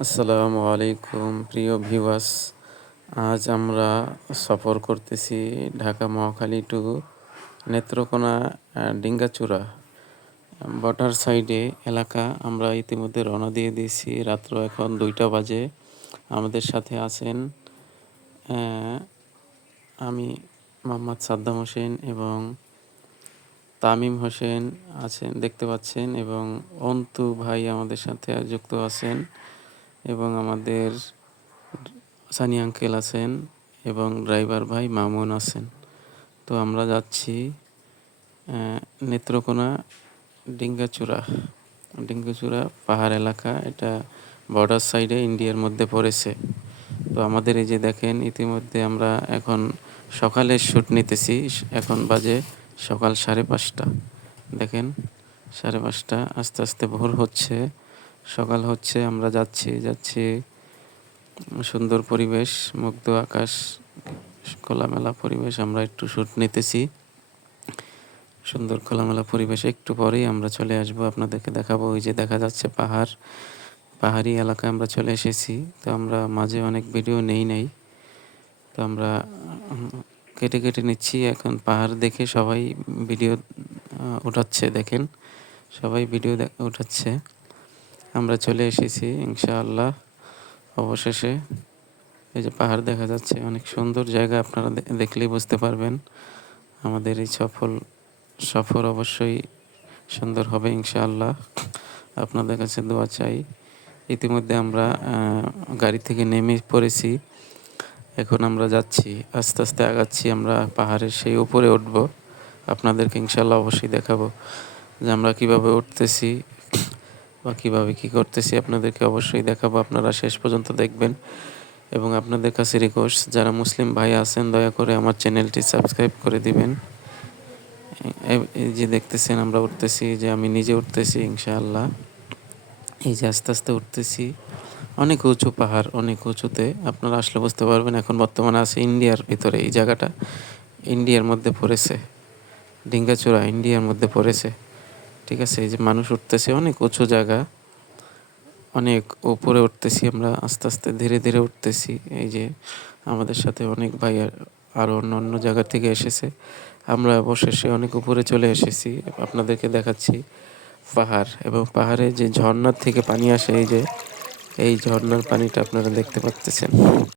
আসসালামু আলাইকুম প্রিয় ভিউয়ার্স। আজ আমরা সফর করতেছি ঢাকা মহাখালী টু নেত্রকোনা ডিঙ্গাচূড়া বর্ডার সাইডে এলাকা। আমরা ইতিমধ্যে রওনা দিয়ে দিয়েছি। রাত্র এখন 2টা বাজে। আমাদের সাথে আছেন আমি মোহাম্মদ সাদ্দাম হোসেন এবং তামিম হোসেন আছেন, দেখতে পাচ্ছেন, এবং অন্তু ভাই আমাদের সাথে যুক্ত আছেন, এবং আমাদের সানি আঙ্কেল আছেন, এবং ড্রাইভার ভাই মামুন আছেন। তো আমরা যাচ্ছি নেত্রকোনা ডিঙ্গাচূড়া পাহাড় এলাকা। এটা বর্ডার সাইডে ইন্ডিয়ার মধ্যে পড়েছে। তো আমাদের এই যে দেখেন, ইতিমধ্যে আমরা এখন সকালের শ্যুট নিতেছি। এখন বাজে সকাল 5:30। দেখেন 5:30, আস্তে আস্তে ভোর হচ্ছে, সকাল হচ্ছে। আমরা যাচ্ছি সুন্দর পরিবেশ, মুগ্ধ আকাশ, খোলামেলা পরিবেশ। আমরা একটু শ্যুট নিতেছি, সুন্দর খোলামেলা পরিবেশ। একটু পরেই আমরা চলে আসব, আপনাদেরকে দেখাবো। ওই যে দেখা যাচ্ছে পাহাড়ি এলাকায় আমরা চলে এসেছি। তো আমরা মাঝে অনেক ভিডিও নাই, তো আমরা কেটে নিচ্ছি। এখন পাহাড় দেখে সবাই ভিডিও উঠাচ্ছে, দেখেন সবাই ভিডিও উঠাচ্ছে। আমরা চলে এসেছি ইনশাআল্লাহ অবশেষে। এই যে পাহাড় দেখা যাচ্ছে, অনেক সুন্দর জায়গা। আপনারা দেখলেই বুঝতে পারবেন। আমাদের এই সফর অবশ্যই সুন্দর হবে ইনশাআল্লাহ। আপনাদের কাছে দোয়া চাই। ইতিমধ্যে আমরা গাড়ি থেকে নেমে পড়েছি। এখন আমরা যাচ্ছি, আস্তে আস্তে আগাচ্ছি। আমরা পাহাড়ের সেই উপরে উঠব। আপনাদেরকে ইনশাআল্লাহ অবশ্যই দেখাবো যে আমরা কীভাবে উঠতেছি বা কীভাবে কী করতেছি। আপনাদেরকে অবশ্যই দেখাবো, আপনারা শেষ পর্যন্ত দেখবেন। এবং আপনাদের কাছে রিকোয়েস্ট, যারা মুসলিম ভাই আছেন দয়া করে আমার চ্যানেলটি সাবস্ক্রাইব করে দিবেন। এই যে দেখতেছেন আমরা উঠতেছি, যে আমি নিজে উঠতেছি ইনশাআল্লাহ। এই যে আস্তে আস্তে উঠতেছি। অনেক উঁচু পাহাড়, অনেক উঁচুতে। আপনারা আসলে বুঝতে পারবেন। এখন বর্তমানে আছে ইন্ডিয়ার ভিতরে। এই জায়গাটা ইন্ডিয়ার মধ্যে পড়েছে, ডিঙ্গাচূড়া ইন্ডিয়ার মধ্যে পড়েছে, ঠিক আছে। এই যে মানুষ উঠতেছে, অনেক উঁচু জায়গা, অনেক উপরে উঠতেছি আমরা। আস্তে আস্তে ধীরে ধীরে উঠতেছি। এই যে আমাদের সাথে অনেক ভাই আরও অন্য জায়গা থেকে এসেছে। আমরা অবশেষে অনেক উপরে চলে এসেছি। আপনাদেরকে দেখাচ্ছি পাহাড়, এবং পাহাড়ে যে ঝর্ণার থেকে পানি আসে, এই ঝর্ণার পানিটা আপনারা দেখতে পাচ্ছেন।